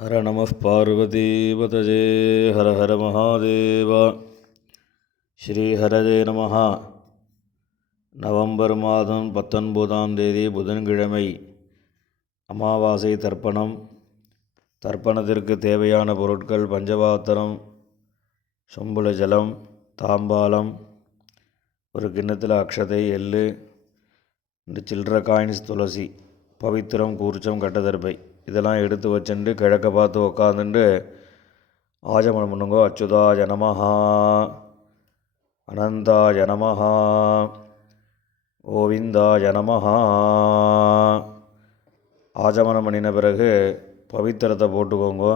ஹர நம பார்வதீபதஜே ஹர ஹர மகாதேவ. ஸ்ரீஹரஜே நம. நவம்பர் மாதம் 19ஆம் தேதி புதன்கிழமை, அமாவாசை தர்ப்பணம். தர்ப்பணத்திற்கு தேவையான பொருட்கள்: பஞ்சபாத்திரம், சொம்புல ஜலம், தாம்பாலம், ஒரு கிண்ணத்தில் அக்ஷதை, எள்ளு, 2 சில்லற காயின்ஸ், துளசி, பவித்திரம், கூர்ச்சம், கட்டதர்பை இதெல்லாம் எடுத்து வச்சுட்டு கிழக்க பார்த்து உக்காந்துட்டு ஆஜமனம் பண்ணுங்கோ. அச்சுதாய நமஹா, அனந்தாய நமஹா, கோவிந்தாய நமஹா. ஆஜமனம் பண்ணின பிறகு பவித்திரத்தை போட்டுக்கோங்க.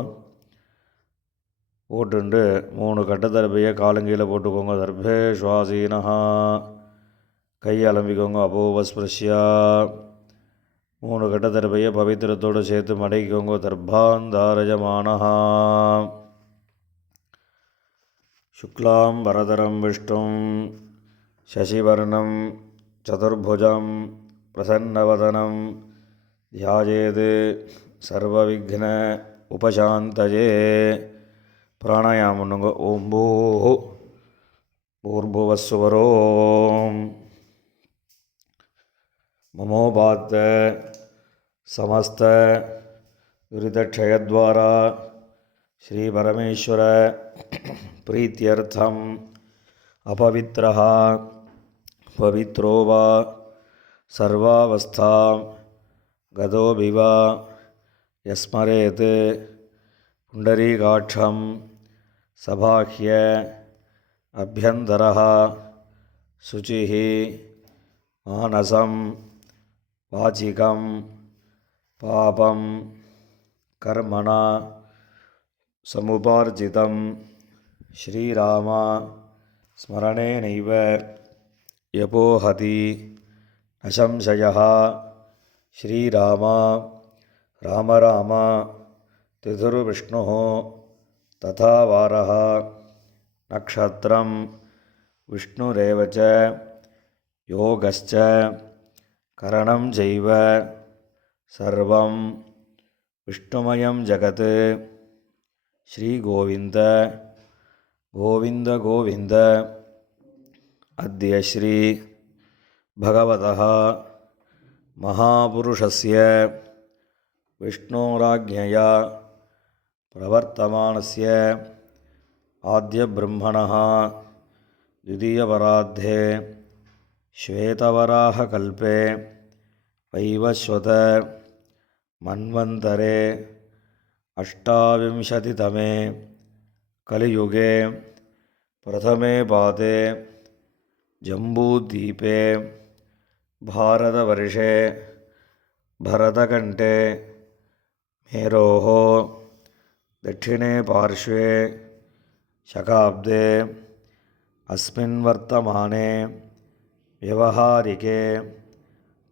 போட்டுண்டு 3 கட்டதர்பையை காலங்கீழே போட்டுக்கோங்க. தர்பே சுவாசீனஹா, கை அலம்பிக்கோங்க. அபோவஸ்பிருஷ்யா 3 கட்டதர்பையை பவித்திரத்தோடு சேர்த்து மடக்கிக்கோங்க. தர்பாந்தாரஜமானஹா. சுக்லாம் வரதரம் விஷ்ணும் சசிவர்ணம் சதுர்புஜம் பிரசன்னவதனம் தியாயேத் சர்வவிக்ன உபசாந்தயே. பிராணாயாமம் பண்ணுங்க. ஓம் பூ பூர்புவஸ்வரோம் மமோபாத்த சமஸ்த துரிதக்ஷயத்வாரா ஸ்ரீ பரமேஸ்வர பிரீத்தியர்த்தம் அபவித்ரஹ பவித்ரோ வா சர்வாவஸ்தாம் கதோபிவா யஸ்மரேத் புண்டரீகாட்சம் சபாஹ்ய அப்யந்தரஹ சுசிஹ மானசம் வாச்சிகம் பாபம் கர்மணா சமுபார்ஜிதம் ஸ்ரீராமா ஸ்மரணேனைவ யபோஹதி நசம்சயः. ஸ்ரீராமா ராம ராம திதுர்விஷ்ணுः ததா வாரः நக்ஷத்ரம் விஷ்ணுரேவ ச யோகஸ்ச கரணம் ஜைவ சர்வம் விஷ்ணுமயம் ஜகத். ஸ்ரீ கோவிந்த கோவிந்த கோவிந்த. அத்ய ஸ்ரீ பகவதः மகாபுருஷஸ்ய விஷ்ணோராஜ்ஞயா பிரவர்த்தமானஸ்ய ஆத்ய பிரம்மணः द्वितीयवराद्धे श्वेतवराहकल्पे वैवस्वत मन्वन्तरे अष्टाविंशतितमे कलियुगे प्रथमे पादे जम्बूद्वीपे भारतवर्षे भरतकण्ठे मेरोः दक्षिणे पार्श्वे शकाब्दे अस्मिन् वर्तमाने व्यवहारिके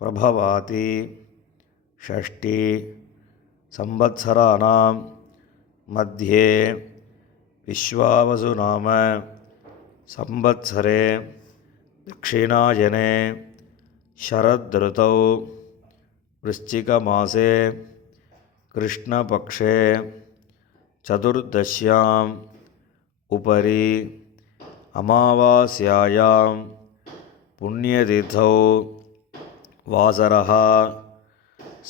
प्रभवाति षष्ठी संवत्सराणां मध्ये विश्वावसुनाम संवत्सरे दक्षिणायने शरदृतौ वृश्चिकमासे कृष्णपक्षे चतुर्दश्याम् उपरि अमावास्यायां पुण्यतिथौ वासरः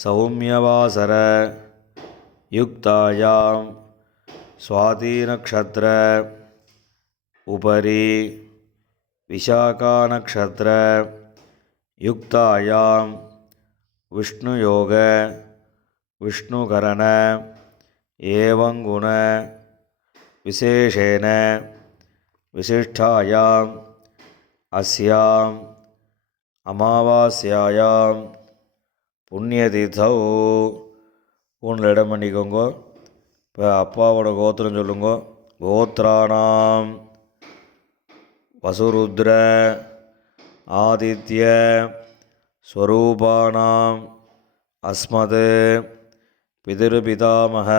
सौम्यवासर युक्तायां स्वातिनक्षत्र उपरि विशाखानक्षत्र युक्तायां विष्णुयोग विष्णुकरण एवं गुण विशेषेण विशिष्टायां अस्यां अमावास्यायां புண்ணியதீர்த்தௌ. ஊனில் இடம் பண்ணிக்கோங்க. இப்போ அப்பாவோட கோத்திரம் சொல்லுங்க. கோத்ராணாம் வசுருத்ர ஆதித்ய ஸ்வரூபானாம் அஸ்மத் பிதிருபிதாமக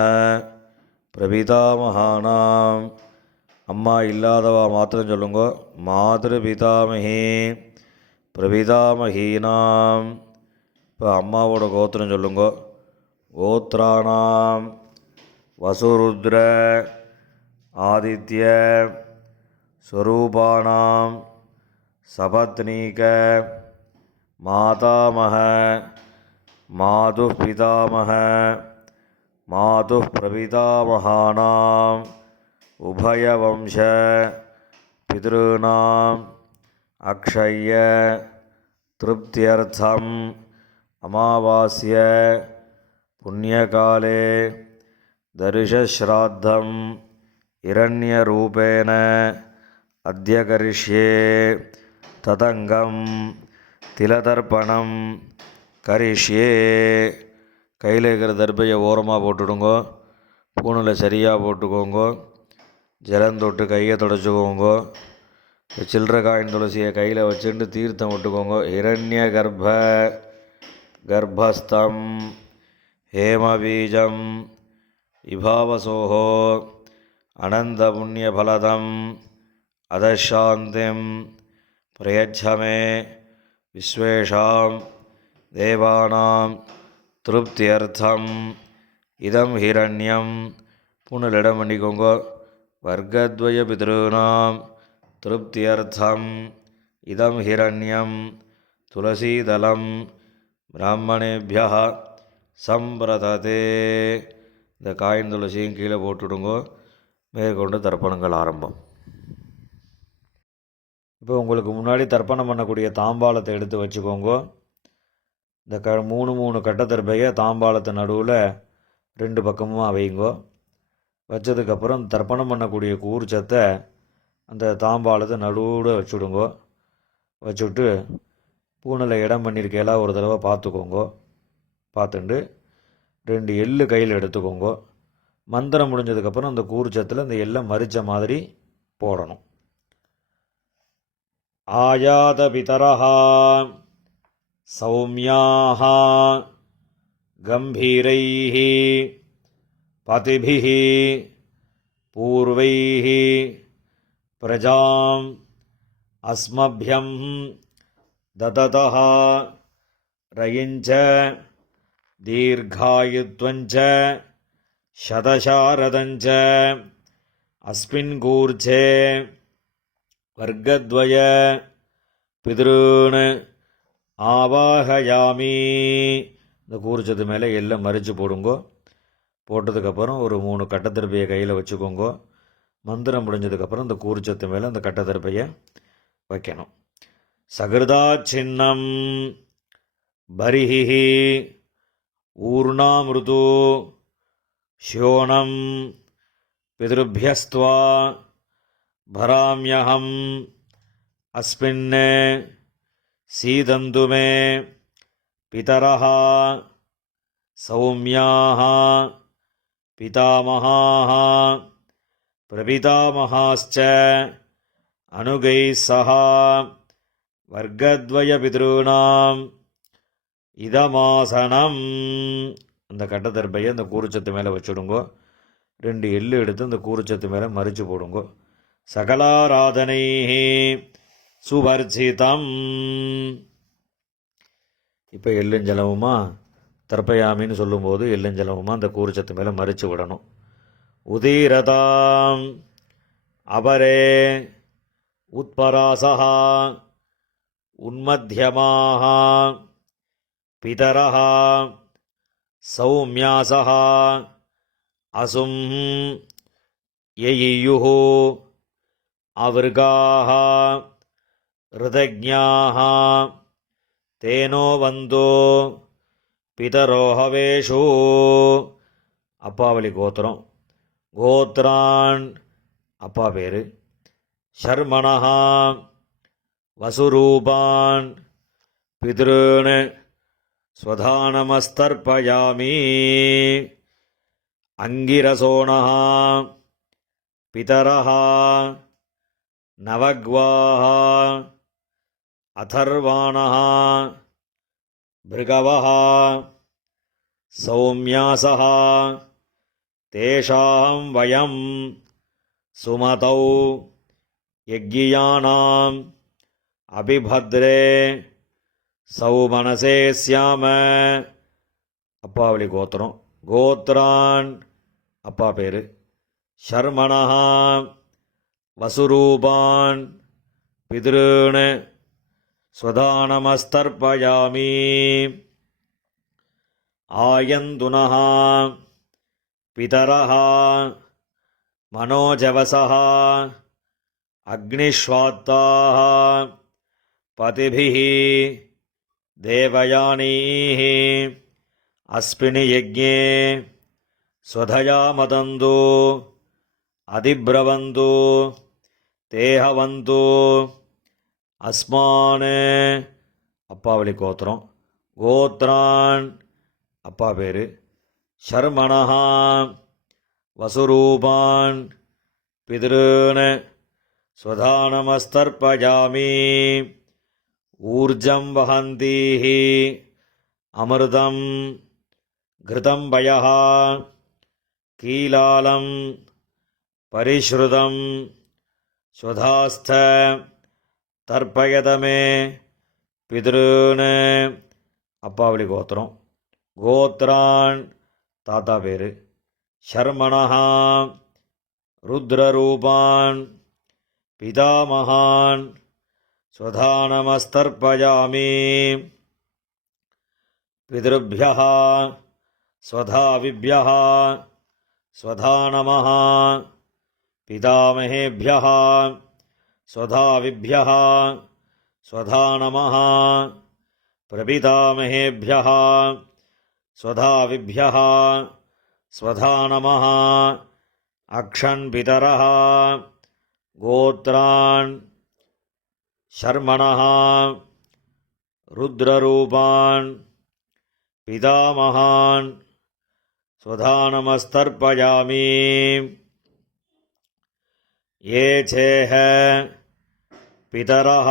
பிரபிதாமகானாம். அம்மா இல்லாதவா மாத்திரம் சொல்லுங்க. மாதృபிதாமகி பிரபிதாமகீனாம். இப்போ அம்மாவோட கோத்திரம் சொல்லுங்க. கோத்ராணாம் வசுருத்ர ஆதித்ய ஸ்வரூபானாம் சபத்னீக மாதாமக மாதுः பிதாமக மாதுः பிரபிதாமகானாம் உபயவம்ச பித்ருணாம் அக்ஷய திருப்தியர்த்தம் அமாவாஸ்ய புண்ணியகாலே தரிசஸ்ராத்தம் இரண்யரூபேண அத்ய கரிஷ்யே ததங்கம் திலதர்ப்பணம் கரிஷ்யே. கையில் இருக்கிற தர்பையை ஓரமாக போட்டுடுங்கோ, பூணில் சரியாக போட்டுக்கோங்கோ, ஜலந்தொட்டு கையை தொடச்சிக்கோங்க. சில்லற காயின் துளசியை கையில் வச்சுட்டு தீர்த்தம் விட்டுக்கோங்க. இரண்ய கர்ப்பஸ்தம் ஹேமபீஜம் விபாவசோஹோ அனந்த புண்ணியபலதம் அதசாந்திம் பிரயச்சமே விஸ்வேஷாம் தேவானாம் திருப்தியர்த்தம் இதம் ஹிரண்யம். புனலிடம் பண்ணிக்கோங்க. வர்க்கத்வய பித்ருணாம் திருப்தியர்த்தம் இதம் ஹிரண்யம் துளசீதலம் பிராமணேபியா சம்பிரததே. இந்த காயின் துளசியும் கீழே போட்டுடுங்கோ. மேற்கொண்டு தர்ப்பணங்கள் ஆரம்பம். இப்போ உங்களுக்கு முன்னாடி தர்ப்பணம் பண்ணக்கூடிய தாம்பாளத்தை எடுத்து வச்சுக்கோங்க. இந்த மூணு கட்ட தர்பையை தாம்பாளத்து நடுவில் 2 பக்கமும் வைங்கோ. வச்சதுக்கப்புறம் தர்ப்பணம் பண்ணக்கூடிய கூர்ச்சத்தை அந்த தாம்பாளத்தை நடுவில் வச்சுடுங்கோ. வச்சுட்டு பூனில் இடம் பண்ணியிருக்கேலாம் ஒரு தடவை பார்த்துக்கோங்க. பார்த்துட்டு 2 எள்ளு கையில் எடுத்துக்கோங்க. மந்திரம் முடிஞ்சதுக்கப்புறம் அந்த கூர்ச்சத்தில் அந்த எல்லை மறித்த மாதிரி போடணும். ஆயாத பிதரஹா சௌமியாக கம்பீரைः பதிபிः பூர்வைः பிரஜாம் அஸ்மப்யம் தததः ரயிஞ்ச தீர்காயுத்வஞ்ச சதசாரதஞ்ச அஸ்மின் கூர்ச்சே வர்க்கத்வய பித்ருன் ஆவாஹயாமி. இந்த கூர்ச்சத்து மேலே எல்லாம் மறித்து போடுங்கோ. போட்டதுக்கப்புறம் ஒரு 3 கட்டத்திருப்பையை கையில் வச்சுக்கோங்க. மந்திரம் முடிஞ்சதுக்கப்புறம் இந்த கூர்ச்சத்து மேலே அந்த கட்டத்திருப்பையை வைக்கணும். சகிருதா சின்னம் பரிஹி ஊர்ணாமிருது ஷோணம் பித்ருபியஸ்த்வா பராம்யஹம் அஸ்மின் சீதந்து மே பிதரஹ சௌமியாஹ பிதாமஹாஹ பிரபிதாமஹாஸ்ச அனுகைः சஹ வர்க்கத்வய பித்ருணாம் இதமாசனம். அந்த கட்டத்தர்பையை அந்த கூர்ச்சத்து மேலே வச்சுடுங்கோ. 2 எள்ளு எடுத்து அந்த கூர்ச்சத்து மேலே மறித்து போடுங்கோ. சகலாராதனை சுவர்ச்சிதம். இப்போ எள்ளுஞ்சலவுமா தர்ப்பயாமின்னு சொல்லும்போது எள்ளுஞ்சலவுமா அந்த கூர்ச்சத்து மேலே மறித்து விடணும். உதீரதாம் அபரே உத்பராசஹ உன்மத்யமாக பிதரஹ சௌமியாசஹ அசும் யயியுः அவர்காஹ ருதஜ்ஞாஹ தேனோ வந்தோ பிதரோஹவேஷு. அப்பாவளி கோத்திரம். கோத்ரான் அப்பா பேர். ஷர்மணஹ வசுரூபான் பித்ருன் ஸ்வதானமஸ்தர்ப்பயாமி. அங்கிரசோணஹ பிதரஹ நவக்வாஹ அதர்வாணஹ பிருகவஹ சௌமியாசஹ தேஷாம் வயம் சுமதௌ யக்ஞியானாம் அபிபத்ரே சௌமனசே ஸ்யாம. அப்பாவளி கோத்திரம். கோத்ரான் அப்பா பேர். ஷர்மணः வசுரூபான் பித்ருன் ஸ்வதானமஸ்தர்ப்பயாமி. ஆயந்துனः பிதரः மனோஜவசः அக்னிஷ்வாத்தாः பதிபிः தேவயானீः அஸ்மின் யஜ்ஞே ஸ்வதயா மதந்து அதிப்ரவந்து தேஹவந்து அஸ்மான். அப்பாவளி கோத்திரம். கோத்ரான் அப்பா பேர். ஷர்மணः வசுரூபான் பித்ருன் ஸ்வதானமஸ்தர்ப்பயாமி. ஊர்ஜம் வஹந்தீः அமிர்தம் கிருதம் பயः கீலாலம் பரிஷ்ருதம் ஸ்வதாஸ்த தர்ப்பயதமே பித்ருன். அப்பாவளி கோத்திரம். கோத்ரான் தாத்தா பேர். ஷர்மணः ருத்ரரூபான் பிதாமகான் ஸ்வதானமஸ்தர்ப்பயாமி. பித்ருभ्यः ஸ்வதாவிभ्यः ஸ்வதானமः. பிதாமகேभ्यः ஸ்வதாவிभ्यः ஸ்வதானமः. பிரபிதாமகேभ्यः ஸ்வதாவிभ्यः ஸ்வதானமः. அக்ஷன் பிதரः. கோத்ரான் ஷர்மணः ருத்ரரூபான் பிதாமகான் ஸ்வதானமஸ்தர்ப்பயாமி. ये चेह पितरः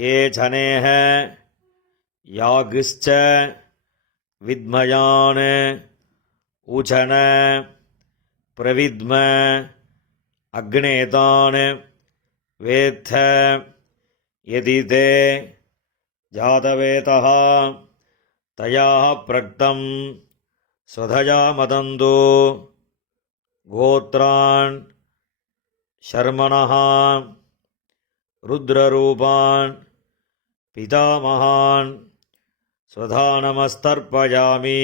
ये जनेह यागिश्च विद्मयान् उचन प्रविद्म अग्नेतान् वेत्थ यदि ते जातवेतः तयाः प्रक्तं स्वधया मदन्तु. गोत्रान् ஷர்மணः ருத்ரரூபான் பிதாமகான் ஸ்வதானமஸ்தர்ப்பயாமி.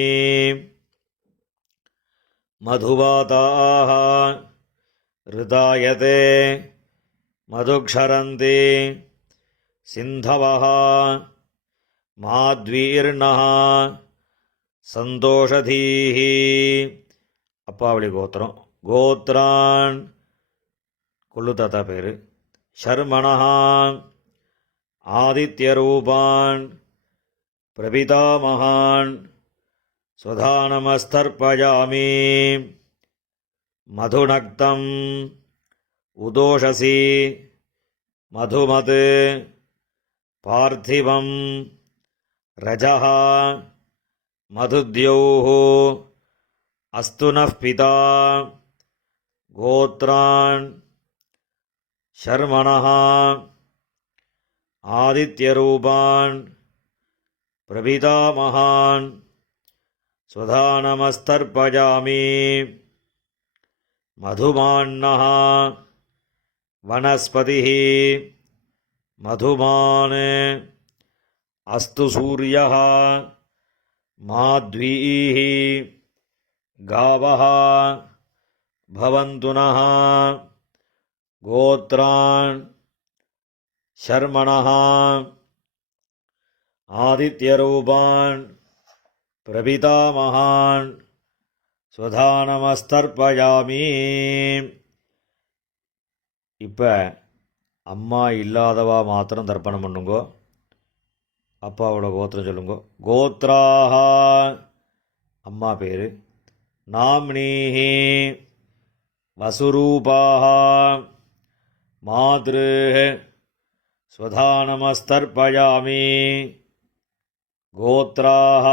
மதுவாதாः ரிதாயதே மதுக்ஷரந்தி சிந்தவः மாத்வீர்ணः சந்தோஷதீः. அப்பாவளி கோத்திரம். கோத்ரான் கொள்ளு தாத்தா பேர். ஷர்மணः ஆதித்யரூபான் பிரபிதாமகான் ஸ்வதானமஸ்தர்ப்பயாமி. மதுநக்தம் உதோஷசி மதுமத் பார்த்திவம் ரஜः மதுத்யௌः அஸ்து நः பிதா. கோத்ரான் ஷர்மணः ஆதித்யரூபான் பிரபிதாமகான் ஸ்வதானமஸ்தர்ப்பயாமி. மதுமான்னः வனஸ்பதிः மதுமான் அஸ்து சூரியः மாத்வீः காவः பவந்து நः. கோத்ரான் ஷர்மணः ஆதித்யரூபான் பிரபிதாமகான் ஸ்வதானமஸ்தர்ப்பயாமி. இப்போ அம்மா இல்லாதவா மாத்திரம் தர்ப்பணம் பண்ணுங்கோ. அப்பாவோட கோத்திரம் சொல்லுங்கோ. கோத்ராஹ அம்மா பேர். நாம்னீஹி வசுரூபாஹ மாத்ரு ஸ்வதானமஸ்தர்ப்பயாமி. கோத்ராஹ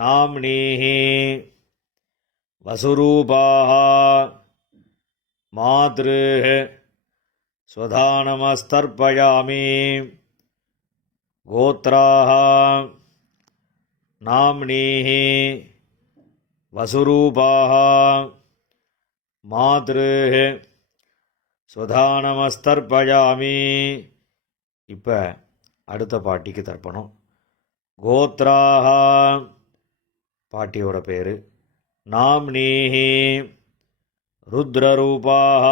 நாம்னீஹி வசுரூபாஹ மாத்ரு ஸ்வதானமஸ்தர்ப்பயாமி. கோத்ராஹ நாம்னீஹி வசுரூபாः மாத்ருः சுதானமஸ்தர்ப்பயாமி. இப்போ அடுத்த பாட்டிக்கு தர்ப்பணம். கோத்ராः பாட்டியோட பேர். நாம்னீஹி ருத்ரரூபாः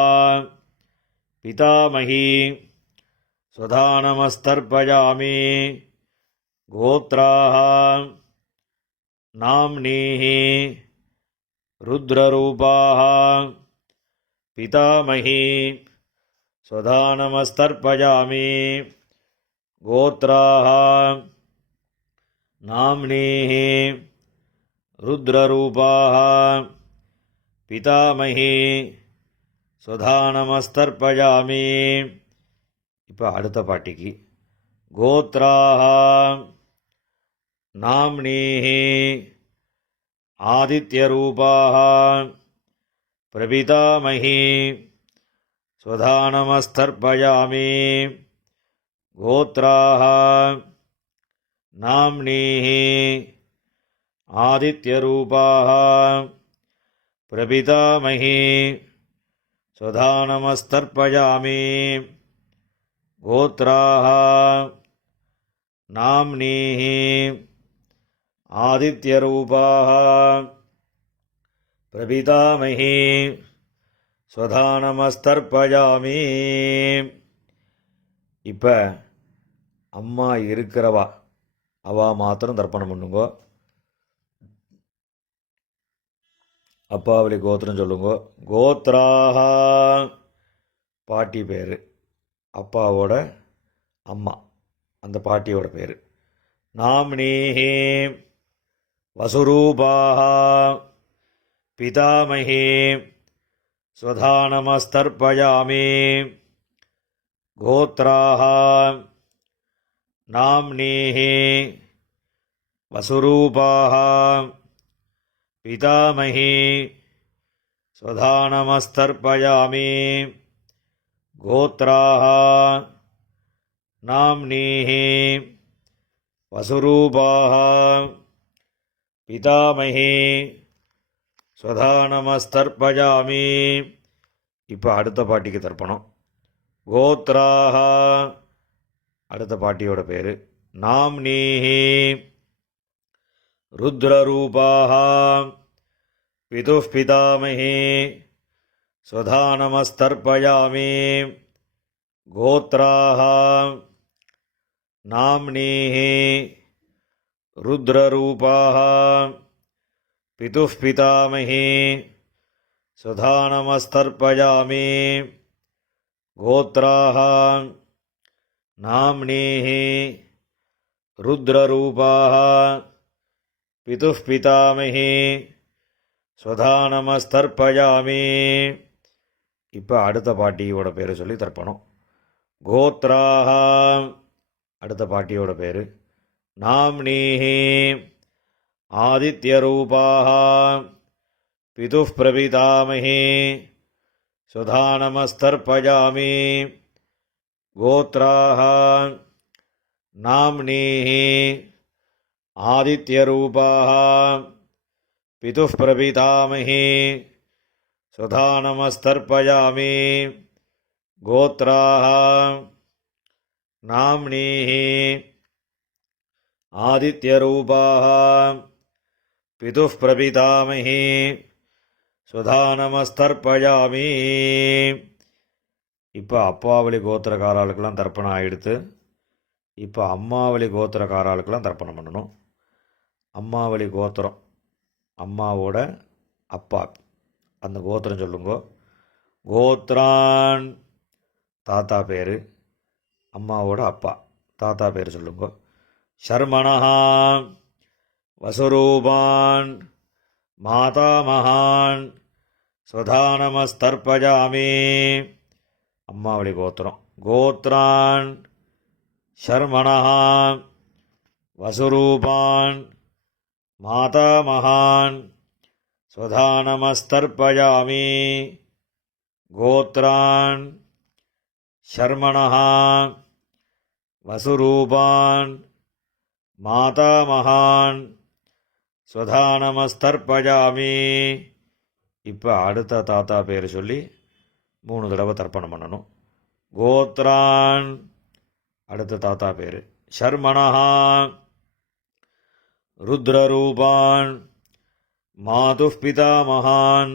பிதாமகி சுதானமஸ்தர்ப்பயாமி. கோத்ராः நாம்னீஹி ருத்ரரூபாः பிதாமகி சுதானமஸ்தர்ப்பயாமி. கோத்ராः நாம்னீஹி ருத்ரரூபாः பிதாமகி சுதானமஸ்தர்ப்பயாமி. இப்போ அடுத்த பாட்டிக்கு. கோத்ராः நாம்னீஹி ஆதித்யரூபாः பிரபிதாமகி சுதானமஸ்தர்ப்பயாமி. கோத்ராः நாம்னீஹி ஆதித்யரூபாः பிரபிதாமகி சுதானமஸ்தர்ப்பயாமி. கோத்ராः நாம்னீஹி ஆதித்யரூபாः பிரபிதாமகி சுதானமஸ்தர்ப்பயாமி. இப்போ அம்மா இருக்கிறவா அவா மாத்திரம் தர்ப்பணம் பண்ணுங்கோ. அப்பாவளி கோத்திரம் சொல்லுங்கோ. கோத்ராः பாட்டி பேர், அப்பாவோட அம்மா, அந்த பாட்டியோட பேர். நாம்னீஹி வசுரூபாः பிதாமகி சுதானமஸ்தர்ப்பயாமி. கோத்ராः நாம்னீஹி வசுரூபாः பிதாமகி சுதானமஸ்தர்ப்பயாமி. கோத்ராः நாம்னீஹி வசுரூபாः பிதாமகி சுதானமஸ்தர்ப்பயாமி. இப்போ அடுத்த பாட்டிக்கு தர்ப்பணம். கோத்ராः அடுத்த பாட்டியோட பேர். நாம்னீஹி ருத்ரரூபாः பிதுः பிதாமகி சுதானமஸ்தர்ப்பயாமி. கோத்ராः நாம்னீஹி ருத்ரரூபாः பிதுः பிதாமகி சுதானமஸ்தர்ப்பயாமி. கோத்ராः நாம்னீஹி ருத்ரரூபாः பிதுः பிதாமகி சுதானமஸ்தர்ப்பயாமி. இப்போ அடுத்த பாட்டியோட பேர் சொல்லி தர்ப்பணம். கோத்ராः அடுத்த பாட்டியோட பேர். நாம்னீஹி ஆதித்யரூபாः பிதுः பிரபிதாமகி சுதானமஸ்தர்ப்பயாமி. கோத்ராः நாம்னீஹி ஆதித்யரூபாः பிதுः பிரபிதாமகி சுதானமஸ்தர்ப்பயாமி. கோத்ராः நாம்னீஹி ஆதித்யரூபாः பிதுः பிரபிதாமகி சுதானமஸ்தர்ப்பயாமி. இப்போ அப்பாவளி கோத்திரக்காராளுக்கெல்லாம் தர்ப்பணம் ஆகிடுத்து. இப்போ அம்மாவளி கோத்திரக்காராளுக்கெல்லாம் தர்ப்பணம் பண்ணணும். அம்மாவளி கோத்திரம், அம்மாவோட அப்பா, அந்த கோத்திரம் சொல்லுங்கோ. கோத்ரான் தாத்தா பேர், அம்மாவோட அப்பா தாத்தா பேர் சொல்லுங்கோ. சர்மணஹா வசுரூபான் மாதாமகான் சுதானமஸ்தர்ப்பயாமி. அம்மாவளி கோத்திரம். கோத்ரான் சர்மணஹா வசுரூபான் மாதாமகான் சுதானமஸ்தர்ப்பயாமி. கோத்ரான் சர்மணஹா வசுரூபான் மாதாமகான் ஸ்வதானமஸ்தர்ப்பயாமி. இப்போ அடுத்த தாத்தா பேர் சொல்லி 3 தடவை தர்ப்பணம் பண்ணணும். கோத்ரான் அடுத்த தாத்தா பேர். ஷர்மணஹா ருத்ரரூபான் மாதுः பிதாமகான்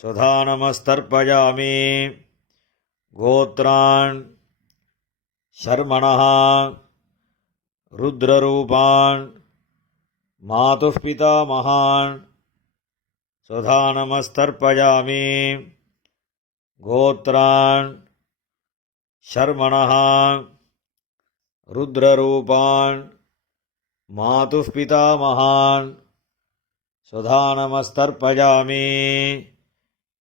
ஸ்வதானமஸ்தர்ப்பயாமி. கோத்ரான் ஷர்மணஹா ருத்ரரூபான் மாதுः பிதாமகான் ஸ்வதானமஸ்தர்ப்பயாமி. கோத்ரான் ஷர்மணஹா ருத்ரரூபான் மாதுः பிதாமகான் ஸ்வதானமஸ்தர்ப்பயாமி.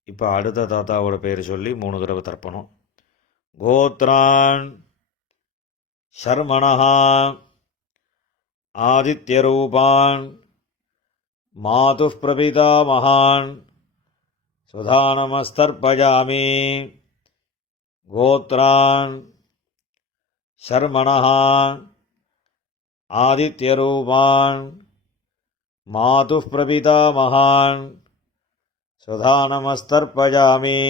இப்போ அடுத்த தாத்தாவோட பேர் சொல்லி 3 தடவை தர்ப்பணம். கோத்ரான் ஷர்மணஹா ஆதித்யரூபான் மாதுः பிரபிதாமகான் ஸ்வதானமஸ்தர்ப்பயாமி. கோத்ரான் ஷர்மணஹா ஆதித்யரூபான் மாதுः பிரபிதாமகான் ஸ்வதானமஸ்தர்ப்பயாமி.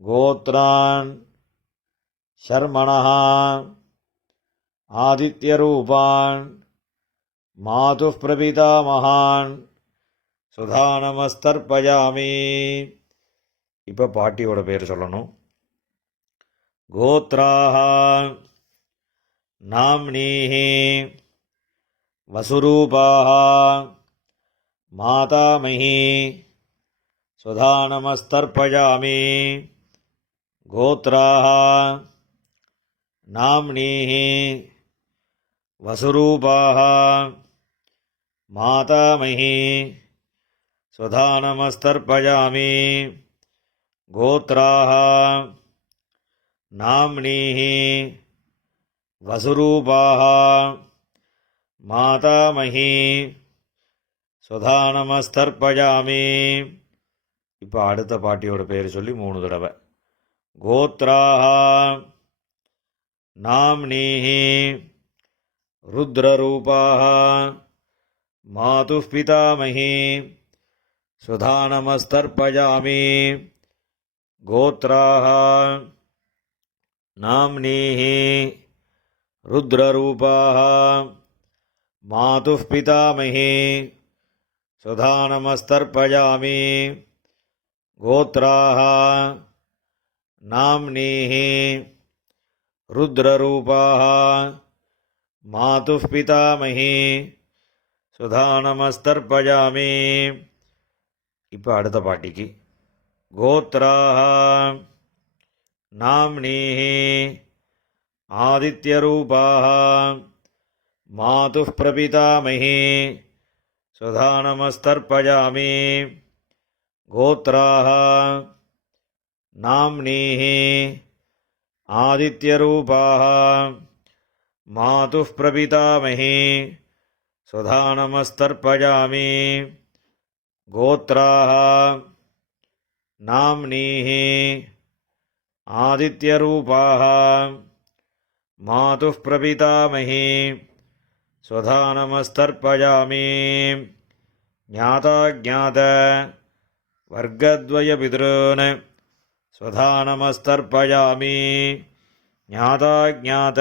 கோத்ரான் ஷர்மணஹா ஆதித்யரூபான் மாதுः பிரபிதாமகான் ஸ்வதானமஸ்தர்ப்பயாமி. இப்போ பாட்டியோட பேர் சொல்லணும். கோத்ராஹ நாம்னீஹி வசுரூபாஹ மாதாமஹி ஸ்வதானமஸ்தர்ப்பயாமி. கோத்ராஹ நாம்னீஹி வசுரூபாஹ மாதாமஹி ஸ்வதானமஸ்தர்ப்பயாமி. கோத்ராஹ நாம்னீஹி வசுரூபாஹ மாதாமஹி ஸ்வதானமஸ்தர்ப்பயாமி. இப்போ அடுத்த பாட்டியோட பேர் சொல்லி 3 தடவை. கோத்ராஹ நாம்னீஹி ருத்ரரூபாஹ மாதுः பிதாமஹி ஸ்வதானமஸ்தர்ப்பயாமி. கோத்ராஹ நாம்னீஹி ருத்ரரூபாஹ மாதுः பிதாமஹி ஸ்வதானமஸ்தர்ப்பயாமி. கோத்ராஹ நாம்னீஹி ருத்ரரூபாஹ மாதுः பிதாமஹி ஸ்வதானமஸ்தர்ப்பயாமி. இப்போ அடுத்த பாட்டிக்கு. கோத்ராஹ நாம்னீஹி ஆதித்யரூபாஹ மாதுः பிரபிதாமஹி ஸ்வதானமஸ்தர்ப்பயாமி. கோத்ராஹ நாம்னீஹி ஆதித்யரூபாஹ மாதுः பிரபிதாமஹி ஸ்வதானமஸ்தர்ப்பயாமி. கோத்ராஹ நாம்னீஹி ஆதித்யரூபாஹ மாதுः பிரபிதாமஹி ஸ்வதானமஸ்தர்ப்பயாமி. ஞாதாஜ்ஞாத வர்க்கத்வயபிதॄன் ஸ்வதானமஸ்தர்ப்பயாமி. ஞாதாஜ்ஞாத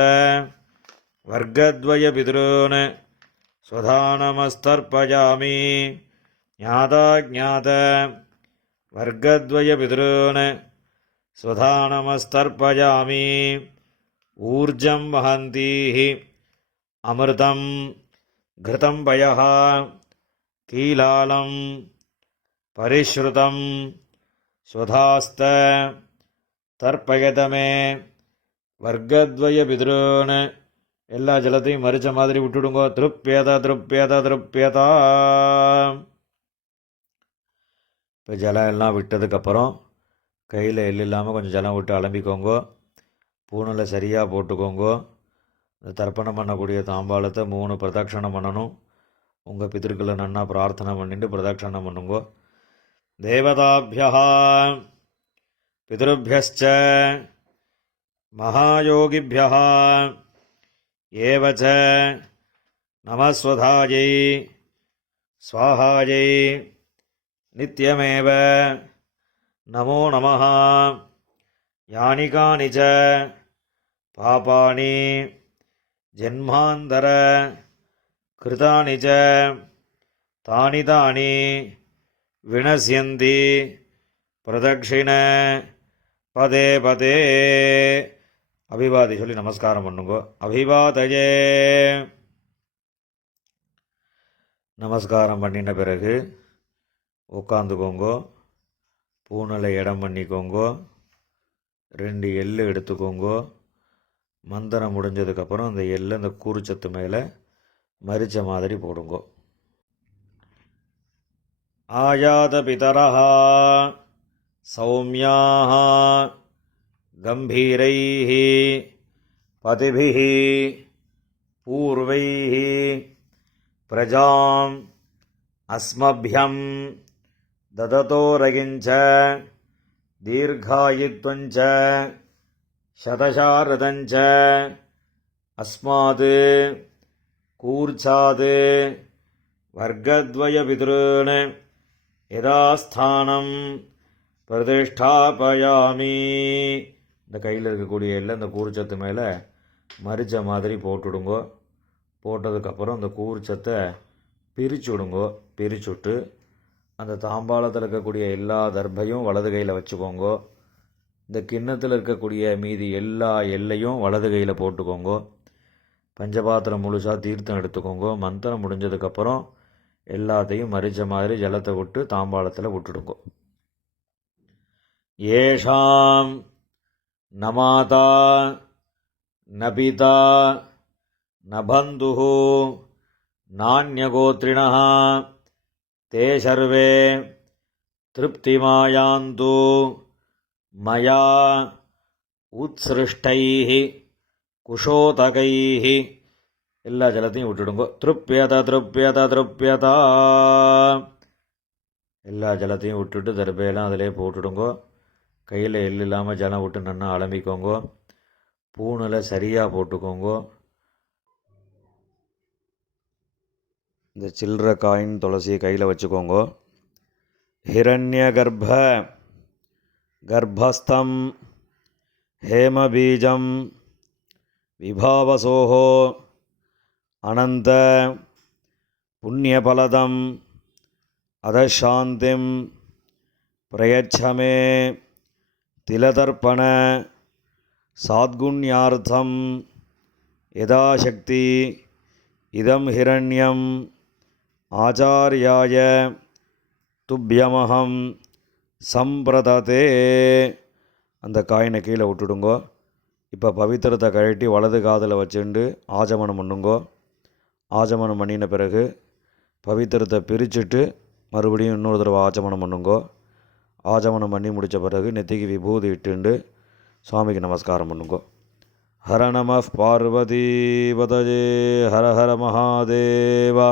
வர்க்கத்வயபிதॄன் ஸ்வதானமஸ்தர்ப்பயாமி. ஞாதாஜ்ஞாத வர்க்கத்வயபிதॄன் ஸ்வதானமஸ்தர்ப்பயாமி. ஊர்ஜம் வஹந்தீஹி அமிர்தம் கிருதம் பயஹ கீலாலம் பரிஷ்ருதம் ஸ்வதாஸ்த தர்ப்பயதமே. வர்க்கத்வயபிதॄன் எல்லா ஜலத்தையும் மறிச்ச மாதிரி விட்டுடுங்கோ. திருப்யத திருப்யத திருப்யதா. இப்போ ஜலம் எல்லாம் விட்டதுக்கப்புறம் கையில் எள் இல்லாமல் கொஞ்சம் ஜலம் விட்டு அலம்பிக்கோங்கோ. பூணில் சரியாக போட்டுக்கோங்கோ. இந்த தர்ப்பணம் பண்ணக்கூடிய தாம்பாளத்தை 3 பிரதட்சணம் பண்ணணும். உங்கள் பித்திருக்களை நன்னா பிரார்த்தனை பண்ணிட்டு பிரதட்சணம் பண்ணுங்கோ. தேவதாபியா பிதృभ्यश्च மகாயோகிभ्यः ஏவச்ச நமஸ்வதாயை ஸ்வாஹாயை நித்யமேவ நமோ நமः. யானி கானி ச பாபானி ஜென்மாந்தர கிருதானி ச தானி தானி வினஸ்யந்தி பிரதக்ஷிண பதே பதே. அபிவாதி சொல்லி நமஸ்காரம் பண்ணுங்கோ. அபிவாதயே. நமஸ்காரம் பண்ணின பிறகு உட்காந்துக்கோங்கோ. பூனலை இடம் பண்ணிக்கோங்கோ. 2 எள்ளு எடுத்துக்கோங்கோ. மந்திரம் முடிஞ்சதுக்கப்புறம் அந்த எள்ளு அந்த கூறுச்சத்து மேலே மரிச்ச மாதிரி போடுங்கோ. ஆயாத பிதரஹ சௌமியாஹ கம்பீரைஹ பதிபிஹ பூர்வைஹ பிரஜாம் அஸ்மப்யம் தததோரகிஞ்ச தீர்காயுத்வஞ்ச சதசாரதஞ்ச அஸ்மாத் கூர்ச்சாத் வர்க்கத்வய பித்ருன் யதாஸ்தானம் பிரதிஷ்டாபயாமி. இந்த கையில் இருக்கக்கூடிய எல்லாம் இந்த கூர்ச்சத்து மேலே மரிச்ச மாதிரி போட்டுடுங்கோ. போட்டதுக்கப்புறம் அந்த கூர்ச்சத்தை பிரித்து விடுங்கோ. பிரிச்சுட்டு அந்த தாம்பாளத்தில் இருக்கக்கூடிய எல்லா தர்பையும் வலது கையில் வச்சுக்கோங்கோ. இந்த கிண்ணத்தில் இருக்கக்கூடிய மீதி எல்லா எல்லையும் வலது கையில் போட்டுக்கோங்கோ. பஞ்சபாத்திரம் முழுசாக தீர்த்தம் எடுத்துக்கோங்கோ. மந்திரம் முடிஞ்சதுக்கப்புறம் எல்லாத்தையும் மரிச்ச மாதிரி ஜலத்தை விட்டு தாம்பாளத்தில் விட்டுடுங்கோ. ஏஷாம் நமாதா நபிதா நபந்துஹு நான்யகோத்ரிணः தே சர்வே திருப்திமாயாந்து மயா உத்ஸ்ருஷ்டைः குஷோதகைः. எல்லா ஜலத்தையும் விட்டுடுங்கோ. திருப்யத திருப்யத திருப்யதா. எல்லா ஜலத்தையும் விட்டுட்டு தர்பையெல்லாம் அதிலே போட்டுடுங்கோ. கையில் எள்ளு இல்லாமல் ஜலம் விட்டு நல்லா அலம்பிக்கோங்கோ. பூனில் சரியாக போட்டுக்கோங்கோ. இந்த சில்லற காயின் துளசியை கையில் வச்சுக்கோங்கோ. ஹிரண்ய கர்ப்பஸ்தம் ஹேமபீஜம் விபாவசோஹோ அனந்த புண்ணியபலதம் அதசாந்திம் பிரயச்சமே திலதர்ப்பண சாத்குண்யார்த்தம் யதாசக்தி இதம் ஹிரண்யம் ஆச்சார்யாய துப்யமஹம் சம்பிரததே. அந்த காயினை கீழே விட்டுடுங்கோ. இப்போ பவித்திரத்தை கழட்டி வலது காதில் வச்சுண்டு ஆஜமனம் பண்ணுங்கோ. ஆஜமனம் பண்ணின பிறகு பவித்திரத்தை பிரிச்சுட்டு மறுபடியும் இன்னொரு தடவை ஆச்சமனம் பண்ணுங்கோ. ஆச்சமனம் பண்ணி முடித்த பிறகு நெத்திக்கு விபூதி இட்டுண்டு சுவாமிக்கு நமஸ்காரம் பண்ணுங்கோ. ஹர நம பார்வதி பதஜே ஹர ஹர மகாதேவா.